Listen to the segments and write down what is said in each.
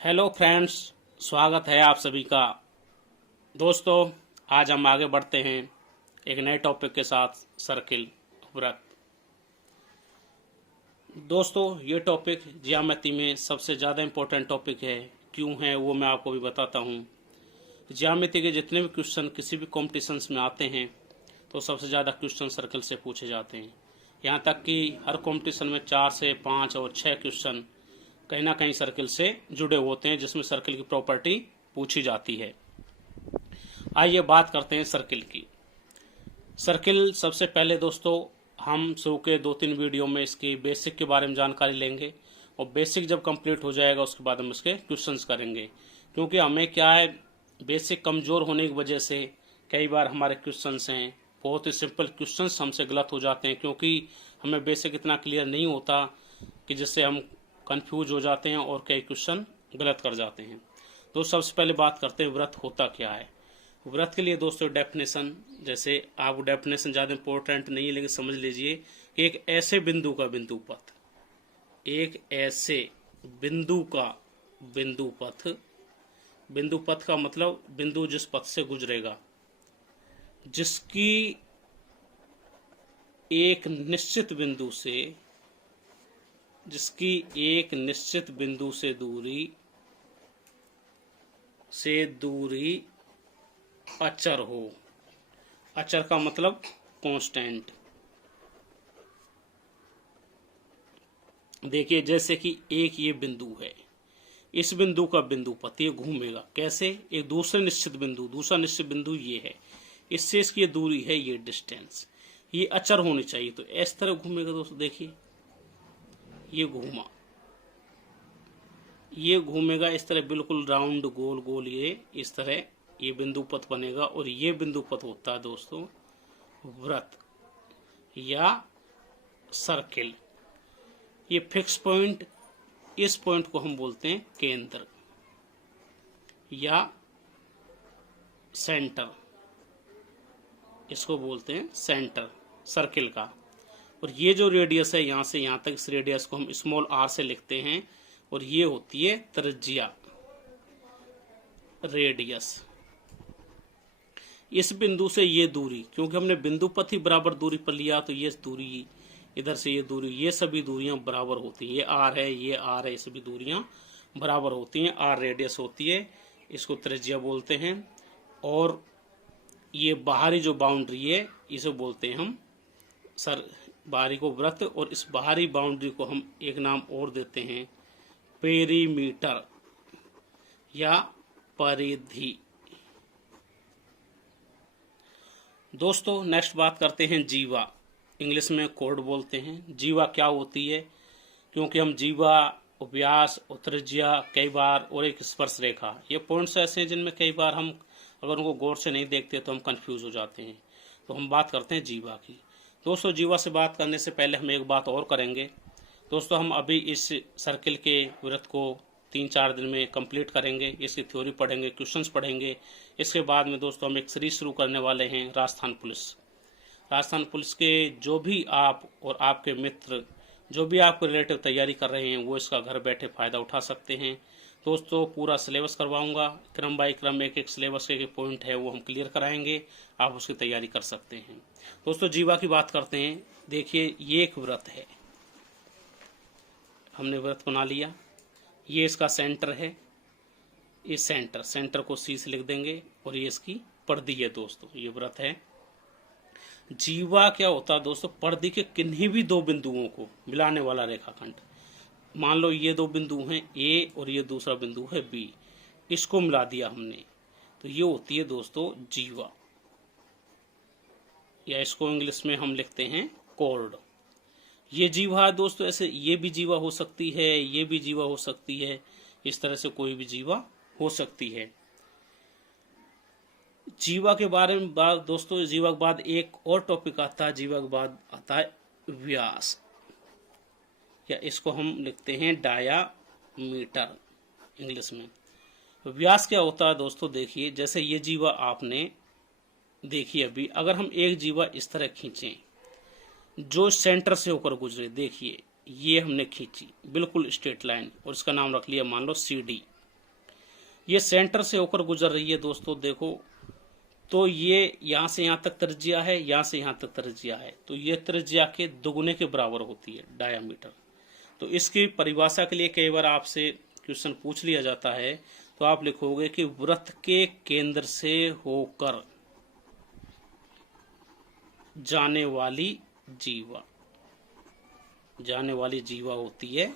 Hello friends, स्वागत है आप सभी का। दोस्तों, आज हम आगे बढ़ते हैं एक नए टॉपिक के साथ, सर्किल व्रत। दोस्तों, ये टॉपिक ज्यामिति में सबसे ज़्यादा इम्पोर्टेंट टॉपिक है। क्यों है वो मैं आपको भी बताता हूँ। ज्यामिति के जितने भी क्वेश्चन किसी भी कॉम्पिटिशन्स में आते हैं तो सबसे ज़्यादा क्वेश्चन सर्किल से पूछे जाते हैं। यहाँ तक कि हर कॉम्पिटिशन में 4 से 5 और 6 क्वेश्चन कहीं ना कहीं सर्किल से जुड़े होते हैं, जिसमें सर्किल की प्रॉपर्टी पूछी जाती है। आइए बात करते हैं सर्किल की। सर्किल सबसे पहले दोस्तों हम शुरू के 2-3 वीडियो में इसकी बेसिक के बारे में जानकारी लेंगे और बेसिक जब कंप्लीट हो जाएगा उसके बाद हम इसके क्वेश्चंस करेंगे। क्योंकि हमें क्या है, बेसिक कमजोर होने की वजह से कई बार हमारे क्वेश्चंस हैं बहुत ही सिंपल क्वेश्चंस हमसे गलत हो जाते हैं, क्योंकि हमें बेसिक इतना क्लियर नहीं होता कि जिससे हम कंफ्यूज हो जाते हैं और कई क्वेश्चन गलत कर जाते हैं। तो सबसे पहले बात करते हैं व्रत होता क्या है। व्रत के लिए दोस्तों डेफिनेशन, जैसे आपको डेफिनेशन ज़्यादा इंपॉर्टेंट नहीं है लेकिन समझ लीजिए कि एक ऐसे बिंदु का बिंदुपथ, एक ऐसे बिंदु का बिंदुपथ, बिंदुपथ का मतलब बिंदु जिस पथ से गुजरेगा, जिसकी एक निश्चित बिंदु से दूरी अचर हो। अचर का मतलब कांस्टेंट। देखिए, जैसे कि एक ये बिंदु है, इस बिंदु का बिंदुपथ ये घूमेगा कैसे, एक दूसरा निश्चित बिंदु ये है, इससे इसकी दूरी है, ये डिस्टेंस, ये अचर होनी चाहिए। तो इस तरह घूमेगा दोस्तों। देखिए ये घूमेगा इस तरह, बिल्कुल राउंड गोल गोल, ये इस तरह ये बिंदुपथ बनेगा। और ये बिंदुपथ होता है दोस्तों व्रत या सर्किल। ये फिक्स पॉइंट, इस पॉइंट को हम बोलते हैं केंद्र या सेंटर, इसको बोलते हैं सेंटर सर्किल का। और ये जो रेडियस है यहाँ से यहाँ तक, इस रेडियस को हम स्मॉल r से लिखते हैं और ये होती है त्रिज्या, रेडियस। इस बिंदु से ये दूरी, क्योंकि हमने बिंदुपथ ही बराबर दूरी पर लिया तो ये दूरी, इधर से ये दूरी, ये सभी दूरियां बराबर होती हैं। ये r है, ये r है, ये सभी दूरियां बराबर होती हैं। r रेडियस होती है, इसको त्रिज्या बोलते हैं। और ये बाहरी जो बाउंड्री है इसे बोलते हैं हम बाहरी को व्रत, और इस बाहरी बाउंड्री को हम एक नाम और देते हैं पेरीमीटर या परिधि। दोस्तों, नेक्स्ट बात करते हैं जीवा, इंग्लिश में कोड बोलते हैं। जीवा क्या होती है, क्योंकि हम जीवा, व्यास, त्रिज्या कई बार, और एक स्पर्श रेखा, ये पॉइंट्स ऐसे हैं जिनमें कई बार हम अगर उनको गौर से नहीं देखते तो हम कंफ्यूज हो जाते हैं। तो हम बात करते हैं जीवा की। दोस्तों, जीवा से बात करने से पहले हम एक बात और करेंगे। दोस्तों, हम अभी इस सर्किल के व्रत को 3-4 दिन में कंप्लीट करेंगे, इसकी थ्योरी पढ़ेंगे, क्वेश्चंस पढ़ेंगे। इसके बाद में दोस्तों हम एक सीरीज शुरू करने वाले हैं राजस्थान पुलिस के जो भी आप और आपके मित्र, जो भी आपके रिलेटिव तैयारी कर रहे हैं, वो इसका घर बैठे फ़ायदा उठा सकते हैं। दोस्तों, पूरा सिलेबस करवाऊंगा, क्रम बाय क्रम एक सिलेबस के पॉइंट है वो हम क्लियर कराएंगे, आप उसकी तैयारी कर सकते हैं। दोस्तों, जीवा की बात करते हैं। देखिए, ये एक व्रत है, हमने व्रत बना लिया, ये इसका सेंटर है, इस सेंटर को C से लिख देंगे, और ये इसकी परिधि है। दोस्तों, ये व्रत है। जीवा क्या होता है दोस्तों, परिधि के किन्हीं भी दो बिंदुओं को मिलाने वाला रेखाखंड। मान लो ये दो बिंदु हैं A और ये दूसरा बिंदु है B, इसको मिला दिया हमने, तो ये होती है दोस्तों जीवा, या इसको इंग्लिश में हम लिखते हैं कॉर्ड। ये जीवा है दोस्तों। ऐसे ये भी जीवा हो सकती है, ये भी जीवा हो सकती है, इस तरह से कोई भी जीवा हो सकती है। जीवा के बारे में बात दोस्तों, जीवा के बाद एक और टॉपिक आता है, जीवा के बाद आता है व्यास, या इसको हम लिखते हैं डायामीटर इंग्लिश में। व्यास क्या होता है दोस्तों, देखिए जैसे ये जीवा आपने देखिए अभी, अगर हम एक जीवा इस तरह खींचें जो सेंटर से होकर गुजरे, देखिए ये हमने खींची बिल्कुल स्ट्रेट लाइन, और इसका नाम रख लिया मान लो CD। ये सेंटर से होकर गुजर रही है दोस्तों, देखो तो ये यहाँ से यहाँ तक त्रिज्या है, यहाँ से यहाँ तक त्रिज्या है, तो ये त्रिज्या के दुगुने के बराबर होती है डायामीटर। तो इसकी परिभाषा के लिए कई बार आपसे क्वेश्चन पूछ लिया जाता है, तो आप लिखोगे कि वृत्त के केंद्र से होकर जाने वाली जीवा होती है,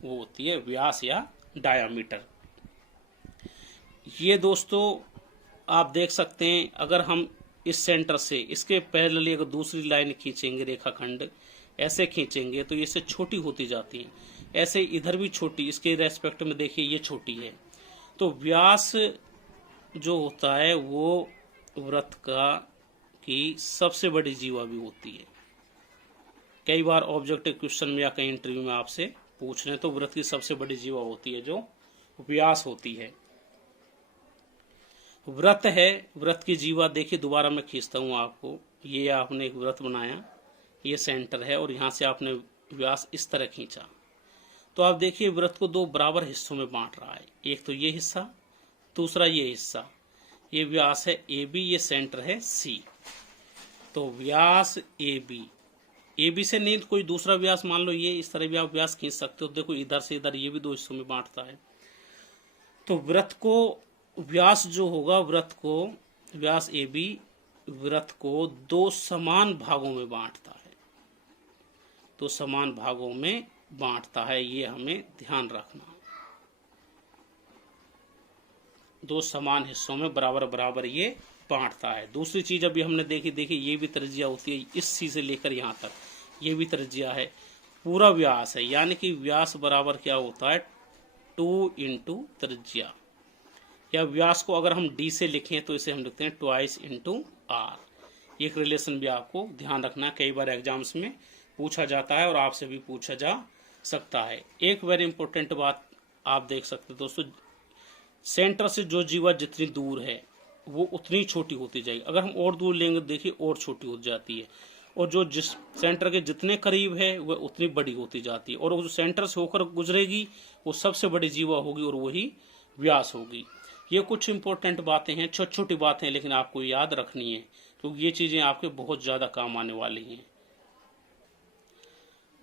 वो होती है व्यास या डायामीटर। ये दोस्तों आप देख सकते हैं, अगर हम इस सेंटर से इसके पैरेलली अगर दूसरी लाइन खींचेंगे, रेखाखंड ऐसे खींचेंगे, तो इससे छोटी होती जाती है, ऐसे इधर भी छोटी, इसके रेस्पेक्ट में देखिए ये छोटी है। तो व्यास जो होता है वो वृत्त की सबसे बड़ी जीवा भी होती है। कई बार ऑब्जेक्टिव क्वेश्चन में या कई इंटरव्यू में आपसे पूछ रहे हैं, तो वृत्त की सबसे बड़ी जीवा होती है जो व्यास होती है। वृत्त है, वृत्त की जीवा देखिए, दोबारा मैं खींचता हूं आपको। ये आपने एक वृत्त बनाया, ये सेंटर है, और यहां से आपने व्यास इस तरह खींचा, तो आप देखिए वृत्त को दो बराबर हिस्सों में बांट रहा है। एक तो ये हिस्सा, दूसरा ये हिस्सा। ये व्यास है AB, ये सेंटर है C। तो व्यास AB से नहीं कोई दूसरा व्यास, मान लो ये, इस तरह भी आप व्यास खींच सकते हो। देखो इधर से इधर ये भी दो हिस्सों में बांटता है। तो वृत्त को व्यास जो होगा, व्यास AB वृत्त को दो समान भागों में बांटता है, तो समान भागों में बांटता है, ये हमें ध्यान रखना। दो समान हिस्सों में बराबर बराबर ये बांटता है। दूसरी चीज अभी हमने देखी, ये भी त्रिज्या होती है, इस सी से लेकर यहाँ तक ये भी त्रिज्या है, पूरा व्यास है। यानी कि व्यास बराबर क्या होता है, 2 × त्रिज्या। या व्यास को अगर हम D से लिखें तो इसे हम लिखते हैं 2 × R। एक रिलेशन भी आपको ध्यान रखना, कई बार एग्जाम्स में पूछा जाता है और आपसे भी पूछा जा सकता है। एक वेरी इंपॉर्टेंट बात आप देख सकते हैं दोस्तों, सेंटर से जो जीवा जितनी दूर है वो उतनी छोटी होती जाएगी। अगर हम और दूर लेंगे देखिए और छोटी हो जाती है, और जो जिस सेंटर के जितने करीब है वह उतनी बड़ी होती जाती है, और वो जो सेंटर से होकर गुजरेगी वो सबसे बड़ी जीवा होगी और वही व्यास होगी। ये कुछ इंपॉर्टेंट बातें हैं, छोटी छोटी बातें, लेकिन आपको याद रखनी है, क्योंकि ये चीजें आपके बहुत ज्यादा काम आने वाली हैं।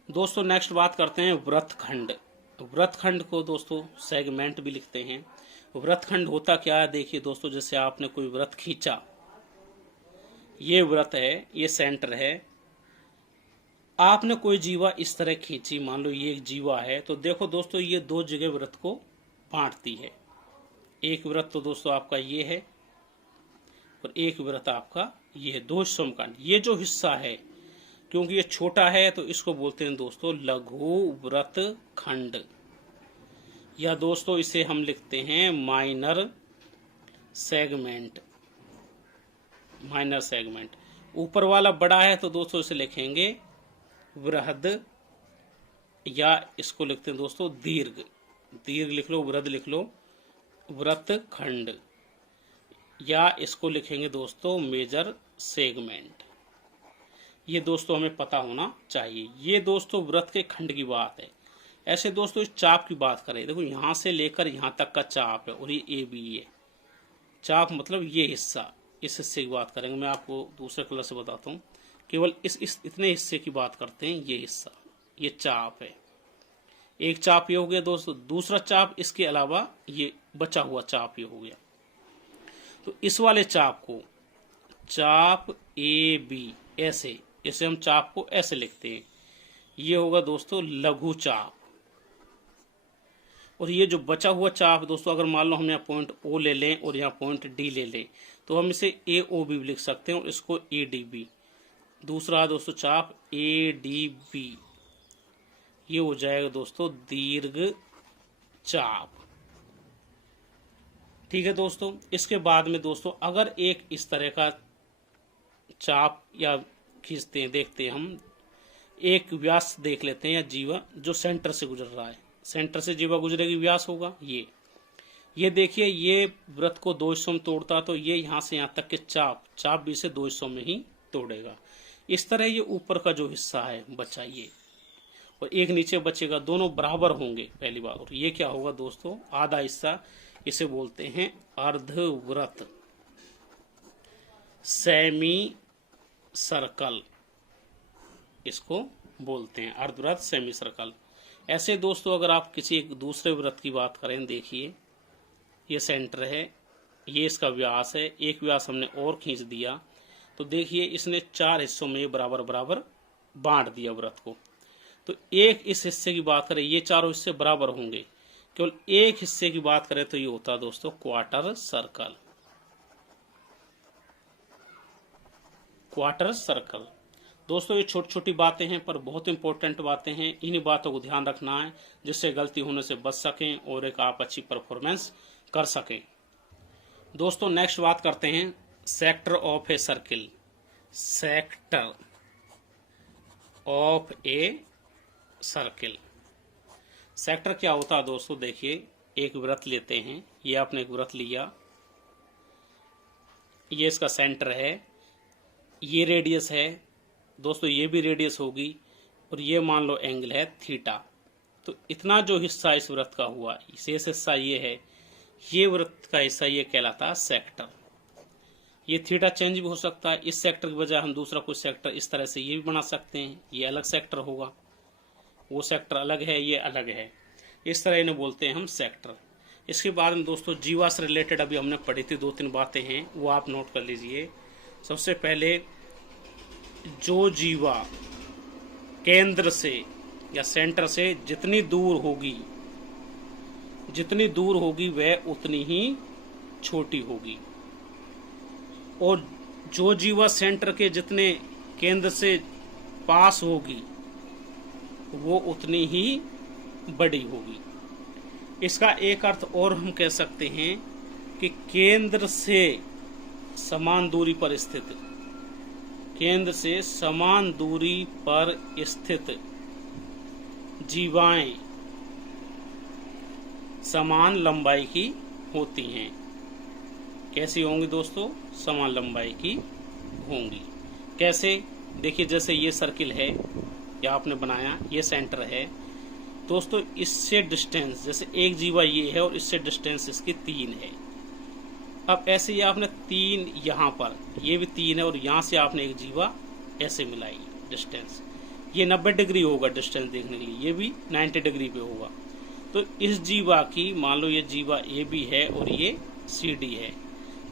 दोस्तों नेक्स्ट बात करते हैं वृत्तखंड। वृत्तखंड को दोस्तों सेगमेंट भी लिखते हैं। वृत्तखंड होता क्या है, देखिए दोस्तों, जैसे आपने कोई वृत्त खींचा, ये वृत्त है, ये सेंटर है, आपने कोई जीवा इस तरह खींची, मान लो ये एक जीवा है, तो देखो दोस्तों ये दो जगह वृत्त को बांटती है। एक वृत्त तो दोस्तों आपका ये है और एक वृत्त आपका ये है, दो हिस्सों का। ये जो हिस्सा है, क्योंकि ये छोटा है तो इसको बोलते हैं दोस्तों लघु वृत्तखंड, या दोस्तों इसे हम लिखते हैं माइनर सेगमेंट। माइनर सेगमेंट ऊपर वाला बड़ा है तो दोस्तों इसे लिखेंगे वृहद, या इसको लिखते हैं दोस्तों दीर्घ। दीर्घ लिख लो, वृहद लिख लो, वृत्तखंड, या इसको लिखेंगे दोस्तों मेजर सेगमेंट। ये दोस्तों हमें पता होना चाहिए। ये दोस्तों वृत्त के खंड की बात है। ऐसे दोस्तों इस चाप की बात करें, देखो यहां से लेकर यहां तक का चाप है और ये AB है। चाप मतलब ये हिस्सा, इस हिस्से की बात करेंगे। मैं आपको दूसरे कलर से बताता हूँ, केवल इस इतने हिस्से की बात करते हैं। ये हिस्सा, ये चाप है। एक चाप ये हो गया दोस्तों, दूसरा चाप इसके अलावा ये बचा हुआ चाप ये हो गया। तो इस वाले चाप को चाप AB, ऐसे हम चाप को ऐसे लिखते हैं। ये होगा दोस्तों लघु चाप। और ये जो बचा हुआ चाप दोस्तों, अगर मान लो हम यहाँ पॉइंट O ले लें और यहाँ पॉइंट D ले लें, तो हम इसे AOB भी लिख सकते हैं और इसको ADB। दूसरा दोस्तों चाप ADB, ये हो जाएगा दोस्तों दीर्घ चाप। ठीक है दोस्तों। इसके बाद में दोस्तों अगर एक इस तरह का चाप या खींचते हैं, देखते हैं हम, एक व्यास देख लेते हैं, या जीवा जो सेंटर से गुजर रहा है, सेंटर से जीवा गुजरेगी, व्यास होगा ये देखिए, ये वृत्त को दो हिस्सों में तोड़ता, तो ये यहाँ से यहाँ तक के चाप भी से दो हिस्सों में ही तोड़ेगा। इस तरह ये ऊपर का जो हिस्सा है बचा ये, और एक नीचे बचेगा, दोनों बराबर होंगे पहली बार। और ये क्या होगा दोस्तों, आधा हिस्सा इसे बोलते हैं अर्धवृत्त, सेमी सर्कल इसको बोलते हैं, अर्धवृत्त सेमी सर्कल। ऐसे दोस्तों अगर आप किसी एक दूसरे वृत्त की बात करें, देखिए ये सेंटर है, ये इसका व्यास है, एक व्यास हमने और खींच दिया तो देखिए इसने 4 हिस्सों में बराबर बराबर बांट दिया वृत्त को। तो एक इस हिस्से की बात करें, ये चारों हिस्से बराबर होंगे, केवल एक हिस्से की बात करें तो ये होता है दोस्तों क्वार्टर सर्कल। क्वार्टर सर्कल दोस्तों ये छोटी छोटी बातें हैं पर बहुत इंपॉर्टेंट बातें हैं, इन्हीं बातों को ध्यान रखना है जिससे गलती होने से बच सकें और एक आप अच्छी परफॉर्मेंस कर सकें। दोस्तों नेक्स्ट बात करते हैं sector of a circle. Sector of a circle, sector क्या होता है दोस्तों? देखिए एक वृत्त लेते हैं, ये आपने एक वृत्त लिया, ये इसका सेंटर है, ये रेडियस है दोस्तों, ये भी रेडियस होगी और ये मान लो एंगल है थीटा। तो इतना जो हिस्सा इस वृत्त का हुआ, शेष हिस्सा ये है, ये वृत्त का हिस्सा ये कहलाता है सेक्टर। ये थीटा चेंज भी हो सकता है, इस सेक्टर की बजाय हम दूसरा कोई सेक्टर इस तरह से ये भी बना सकते हैं, ये अलग सेक्टर होगा, वो सेक्टर अलग है, ये अलग है, इस तरह इन्हें बोलते हैं हम सेक्टर। इसके बाद में दोस्तों जीवा से रिलेटेड अभी हमने पढ़ी थी, 2-3 बातें हैं वो आप नोट कर लीजिए। सबसे पहले जो जीवा केंद्र से या सेंटर से जितनी दूर होगी वह उतनी ही छोटी होगी, और जो जीवा सेंटर के जितने केंद्र से पास होगी वो उतनी ही बड़ी होगी। इसका एक अर्थ और हम कह सकते हैं कि केंद्र से समान दूरी पर स्थित, केंद्र से समान दूरी पर स्थित जीवाएं समान लंबाई की होती हैं। कैसी होंगी दोस्तों? समान लंबाई की होंगी। कैसे? देखिए जैसे ये सर्किल है, या आपने बनाया, ये सेंटर है दोस्तों, इससे डिस्टेंस जैसे एक जीवा ये है और इससे डिस्टेंस इसकी 3 है। अब ऐसे ही आपने 3 यहाँ पर, ये भी 3 है और यहाँ से आपने एक जीवा ऐसे मिलाई डिस्टेंस, ये 90 डिग्री होगा डिस्टेंस देखने के लिए, ये भी 90 डिग्री पे होगा। तो इस जीवा की मान लो ये जीवा ए बी है और ये सी डी है,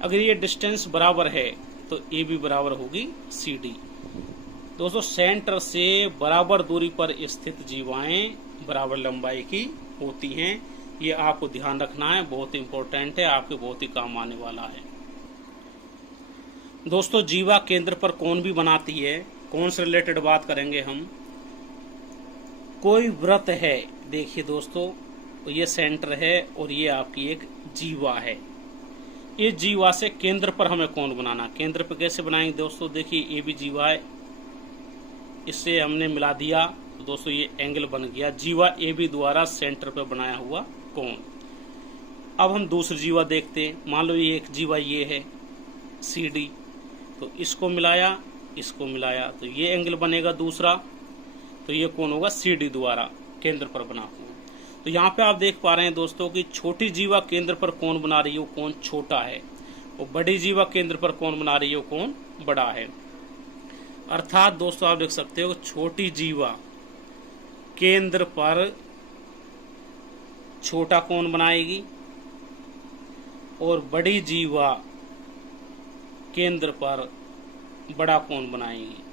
अगर ये डिस्टेंस बराबर है तो ए बी बराबर होगी सी डी। दोस्तों सेंटर से बराबर दूरी पर स्थित जीवाएं बराबर लंबाई की होती हैं, ये आपको ध्यान रखना है, बहुत इंपॉर्टेंट है, आपके बहुत ही काम आने वाला है। दोस्तों जीवा केंद्र पर कोण भी बनाती है, कोण से रिलेटेड बात करेंगे हम। कोई वृत्त है, देखिए दोस्तों ये सेंटर है और ये आपकी एक जीवा है, इस जीवा से केंद्र पर हमें कोण बनाना। केंद्र पर कैसे बनाएंगे दोस्तों? देखिए ये भी जीवा है, इससे हमने मिला दिया तो दोस्तों ये एंगल बन गया, जीवा ए बी द्वारा सेंटर पर बनाया हुआ कोण। अब हम दूसरी जीवा देखते हैं, मान लो ये एक जीवा ये है सी डी, तो इसको मिलाया तो ये एंगल बनेगा दूसरा, तो ये कोण होगा सी डी द्वारा केंद्र पर बना हुआ। तो यहाँ पे आप देख पा रहे हैं दोस्तों कि छोटी जीवा केंद्र पर कोण बना रही है, वो कोण छोटा है, और बड़ी जीवा केंद्र पर कोण बना रही है, वो कोण बड़ा है। अर्थात दोस्तों आप देख सकते हो छोटी जीवा केंद्र पर छोटा कोण बनाएगी और बड़ी जीवा केंद्र पर बड़ा कोण बनाएगी।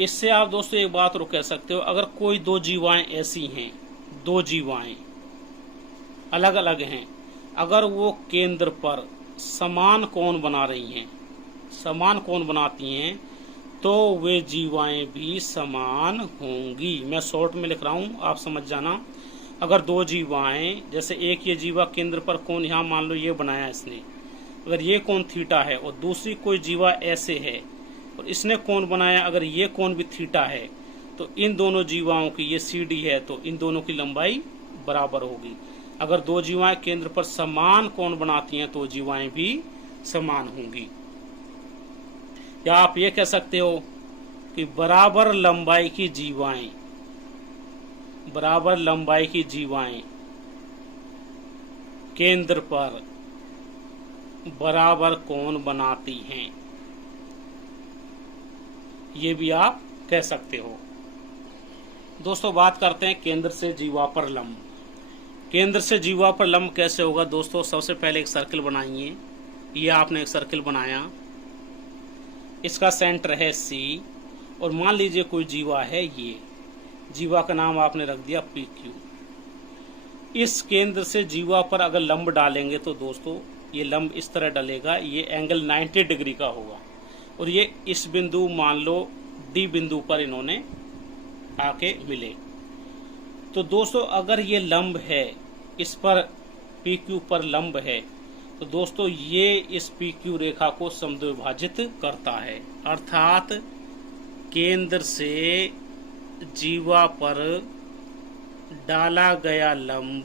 इससे आप दोस्तों एक बात और कह सकते हो, अगर कोई 2 जीवाएं ऐसी हैं, 2 जीवाएं अलग अलग हैं, अगर वो केंद्र पर समान कोण बना रही हैं, समान कोण बनाती हैं, तो वे जीवाएं भी समान होंगी। मैं शॉर्ट में लिख रहा हूं, आप समझ जाना। अगर 2 जीवाएं, जैसे एक ये जीवा केंद्र पर कोण यहाँ मान लो ये बनाया इसने, अगर ये कोण थीटा है और दूसरी कोई जीवा ऐसे है और इसने कोण बनाया, अगर ये कोण भी थीटा है, तो इन दोनों जीवाओं की, ये सी डी है, तो इन दोनों की लंबाई बराबर होगी। अगर 2 जीवाएं केंद्र पर समान कोण बनाती हैं तो जीवाएं भी समान होंगी। या आप ये कह सकते हो कि बराबर लंबाई की जीवाएं केंद्र पर बराबर कोण बनाती हैं, ये भी आप कह सकते हो। दोस्तों बात करते हैं केंद्र से जीवा पर लंब। केंद्र से जीवा पर लंब कैसे होगा दोस्तों? सबसे पहले एक सर्किल बनाइए। ये आपने एक सर्किल बनाया, इसका सेंटर है C और मान लीजिए कोई जीवा है, ये जीवा का नाम आपने रख दिया PQ। इस केंद्र से जीवा पर अगर लंब डालेंगे तो दोस्तों ये लंब इस तरह डलेगा, ये एंगल 90 डिग्री का होगा और ये इस बिंदु मान लो D बिंदु पर इन्होंने आके मिले। तो दोस्तों अगर ये लंब है, इस पर PQ पर लंब है, तो दोस्तों ये इस PQ रेखा को समद्विभाजित करता है, अर्थात केंद्र से जीवा पर डाला गया लंब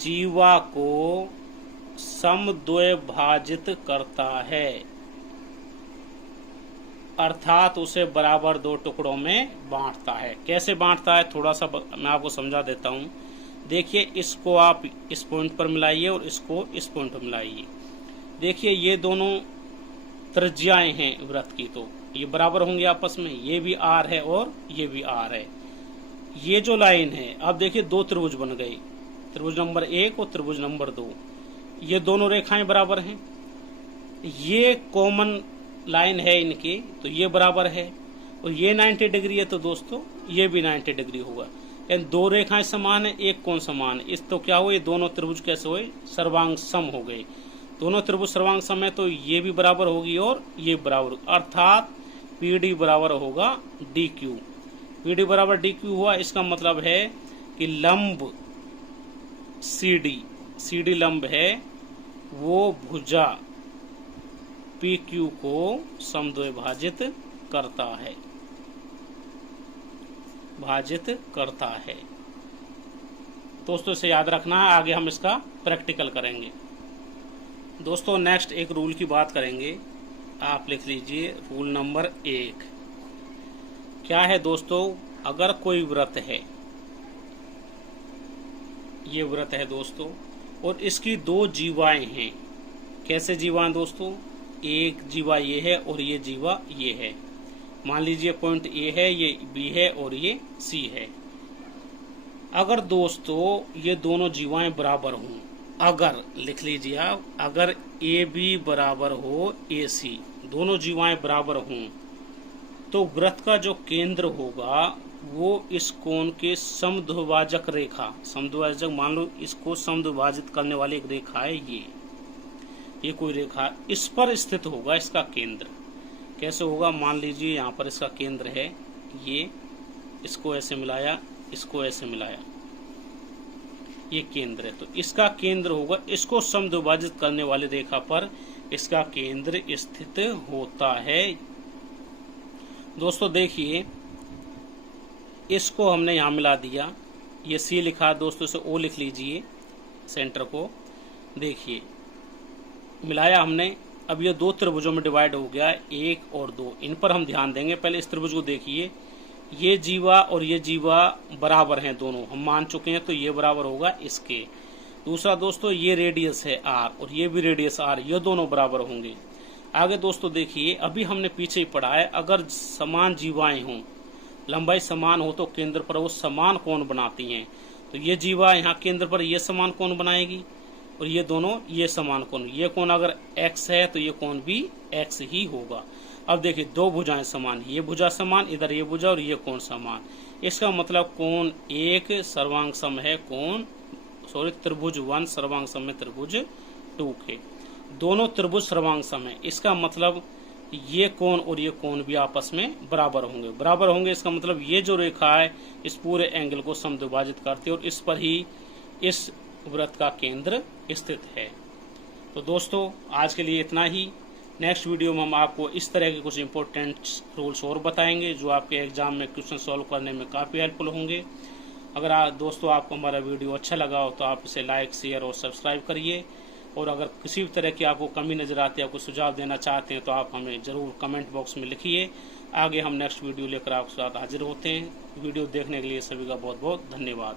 जीवा को समद्विभाजित करता है, अर्थात उसे बराबर दो टुकड़ों में बांटता है। कैसे बांटता है थोड़ा सा मैं आपको समझा देता हूँ। देखिए इसको आप इस पॉइंट पर मिलाइए और इसको इस पॉइंट पर मिलाइए। देखिए ये दोनों त्रिज्याएं हैं वृत्त की, तो ये बराबर होंगे आपस में, ये भी R है और ये भी R है। ये जो लाइन है, अब देखिए दो त्रिभुज बन गए, त्रिभुज नंबर 1 और त्रिभुज नंबर 2, ये दोनों रेखाएं बराबर हैं। ये कॉमन लाइन है इनकी, तो ये बराबर है और ये 90 डिग्री है, तो दोस्तों ये भी 90 डिग्री होगा। यानी दो रेखाएं समान है, एक कोण समान है। इस तो क्या हुए, दोनों त्रिभुज कैसे हुए, सर्वांग सम हो गए। दोनों त्रिभुज सर्वांग सम है तो ये भी बराबर होगी और ये बराबर, अर्थात PD बराबर होगा DQ। PD बराबर DQ हुआ, इसका मतलब है कि लंब CD लंब है, वो भुजा PQ को समद्विभाजित करता है, भाजित करता है। दोस्तों इसे याद रखना है, आगे हम इसका प्रैक्टिकल करेंगे। दोस्तों नेक्स्ट एक रूल की बात करेंगे, आप लिख लीजिए रूल नंबर 1। क्या है दोस्तों, अगर कोई व्रत है, ये व्रत है दोस्तों, और इसकी दो जीवाएं हैं। कैसे जीवाएं दोस्तों, एक जीवा ये है और ये जीवा ये है। मान लीजिए पॉइंट A है, ये B है और ये C है। अगर दोस्तों ये दोनों जीवाएं बराबर हों, अगर लिख लीजिए आप, अगर AB बराबर हो AC, दोनों जीवाएं बराबर हों, तो वृत्त का जो केंद्र होगा वो इस कोण के समद्विभाजक रेखा, समद्विभाजक मान लो इसको समद्विभाजित करने वाली एक रेखा है, ये कोई रेखा, इस पर स्थित होगा इसका केंद्र। कैसे होगा, मान लीजिए यहाँ पर इसका केंद्र है, ये इसको ऐसे मिलाया, इसको ऐसे मिलाया, ये केंद्र है, तो इसका केंद्र होगा, इसको समद्विभाजित करने वाली रेखा पर इसका केंद्र स्थित होता है। दोस्तों देखिए इसको हमने यहाँ मिला दिया, ये C लिखा दोस्तों, से O लिख लीजिए सेंटर को। देखिए मिलाया हमने, अब ये दो त्रिभुजों में डिवाइड हो गया, 1 और 2, इन पर हम ध्यान देंगे। पहले इस त्रिभुज को देखिए, ये जीवा और ये जीवा बराबर हैं, दोनों हम मान चुके हैं, तो ये बराबर होगा इसके। दूसरा दोस्तों ये रेडियस है R और ये भी रेडियस R, ये दोनों बराबर होंगे। आगे दोस्तों देखिए, अभी हमने पीछे ही पढ़ा है, अगर समान जीवाएं हों, लंबाई समान हो, तो केंद्र पर वो समान कोण बनाती हैं। तो ये जीवा यहाँ केंद्र पर ये समान कोण बनाएगी और ये दोनों ये समान कोण, ये कोण अगर x है तो ये कोण भी x ही होगा। अब देखिए दो भुजाएं समान, ये भुजा समान, इधर ये भुजा और ये कोण समान, इसका मतलब कोण 1 सर्वांग सम है त्रिभुज 1 सर्वांग सम है त्रिभुज 2 के। दोनों त्रिभुज सर्वांग सम है, इसका मतलब ये कोण और ये कोण भी आपस में बराबर होंगे। इसका मतलब ये जो रेखा है इस पूरे एंगल को समद्विभाजित करती है और इस पर ही इस वृत्त का केंद्र स्थित है। तो दोस्तों आज के लिए इतना ही। नेक्स्ट वीडियो में हम आपको इस तरह के कुछ इंपॉर्टेंट रूल्स और बताएंगे जो आपके एग्जाम में क्वेश्चन सॉल्व करने में काफ़ी हेल्पफुल होंगे। अगर दोस्तों आपको हमारा वीडियो अच्छा लगा हो तो आप इसे लाइक, शेयर और सब्सक्राइब करिए। और अगर किसी भी तरह की आपको कमी नज़र आती है, आपको सुझाव देना चाहते हैं, तो आप हमें ज़रूर कमेंट बॉक्स में लिखिए। आगे हम नेक्स्ट वीडियो लेकर आपके साथ हाजिर होते हैं। वीडियो देखने के लिए सभी का बहुत बहुत धन्यवाद।